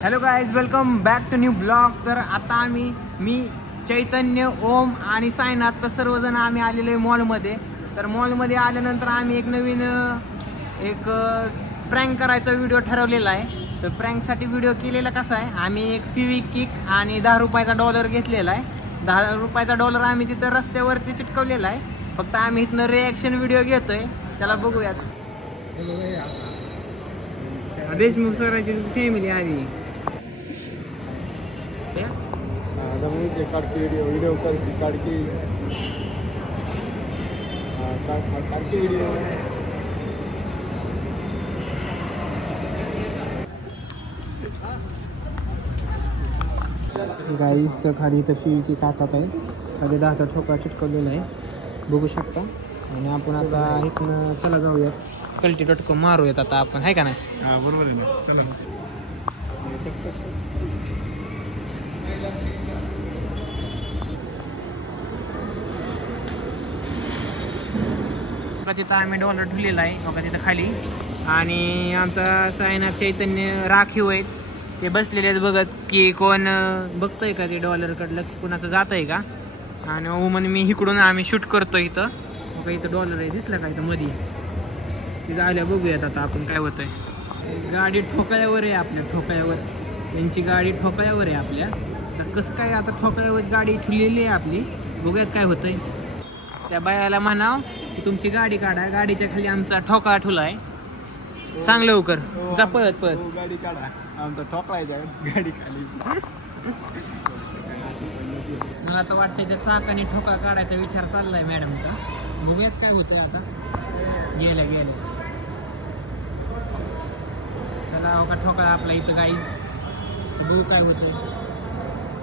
Hello guys, welcome back to new blog. तर आता मी चैतन्य, ओम आणि साईनाथ तर सर्वजण आम्ही आलेलो आहे मॉलमध्ये. तर मॉलमध्ये आल्यानंतर आम्ही एक नवीन प्रँक करायचा व्हिडिओ ठरवलेला आहे. तर प्रँकसाठी व्हिडिओ केलेला कसा आहे, आम्ही एक फेविक्विक आणि 10 रुपयाचा डॉलर घेतलेला आहे. 10 रुपयाचा डॉलर आम्ही तिथं रस्त्यावरती चिटकवलेला आहे. फक्त आम्ही इथनं रिॲक्शन व्हिडिओ घेतोय. चला बघूयात. देशमुख सरांची फॅमिली आली. व्हिडिओ काढकी व्हिडिओ गाईस, तर खाली इथं फेविक्विक हातात आहे. खाली 10चा ठोका चिटकवलेला आहे, बघू शकता. आणि आपण आता इथनं चला जाऊयात, कल्टी.com मारूयात आता आपण, आहे का नाही? हां, बरोबर आहे ना. चला तिथं आम्ही डॉलर ठेवलेला आहे बघा तिथं खाली. आणि आमचा साईनाथ, चैतन्य राखीव आहेत, ते बसलेले आहेत बघत की कोण बघतंय का ते डॉलरकडे, लक्ष कुणाचं जात आहे का. आणि ओमन मी इकडून आम्ही शूट करतो इथं बघा. इथं डॉलर आहे, दिसलं का इथं मध्ये. तिथं आल्या बघूयात आता आपण काय होतंय. गाडी ठोकळ्यावर आहे, आपल्या ठोकळ्यावर त्यांची गाडी ठोकळ्यावर आहे आपल्या. तर कसं काय आता ठोकळ्यावर गाडी ठेवलेली आहे आपली, बघूयात काय होतंय. त्या बायाला म्हणाव की तुमची गाडी काढा. गाडीच्या खाली आमचा ठोकळा ठुला आहे. सांग लवकर, जा पळत पळत. गाडी काढा, आमचा ठोकळायचा गाडी खाली. मला आता वाटतंय त्या चाकाने ठोकळा काढायचा विचार चाललाय मॅडमचा. बघूयात काय होतंय आता. गेल्या चला हो का ठोकळा आपला इथं गाईज. बघू काय होतंय.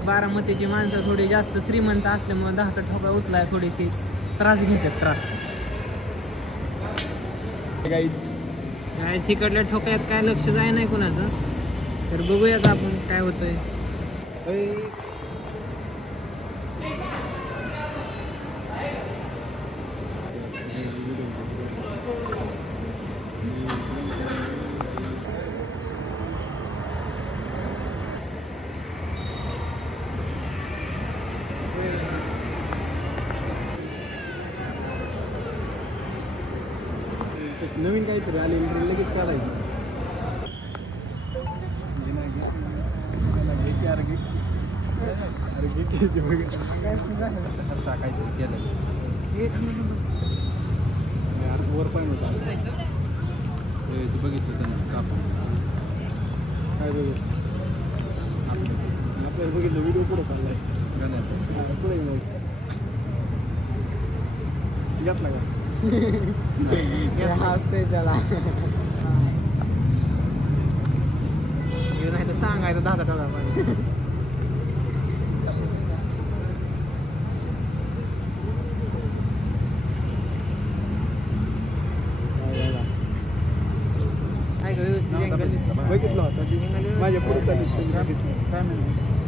बारामतीची माणसं थोडी जास्त श्रीमंत असल्यामुळे 10चा ठोकळा उचलाय थोडीशी त्रास घेतात, त्रास. काय शिकडल्या ठोक्यात काय लक्ष जाय नाही कोणाचं. तर बघूयात आपण काय होतंय. नवीन काहीतरी आले लगेच काढायचं. वर पाय बघितलं काय आपल्याला बघितलं व्हिडिओ पुढे चाललाय पुढे घेतला का हसतंय त्याला. नाही तर सांगायचं 10चा ठोका पाहिजे. बघितलं होता माझ्या पुढे काय म्हणते.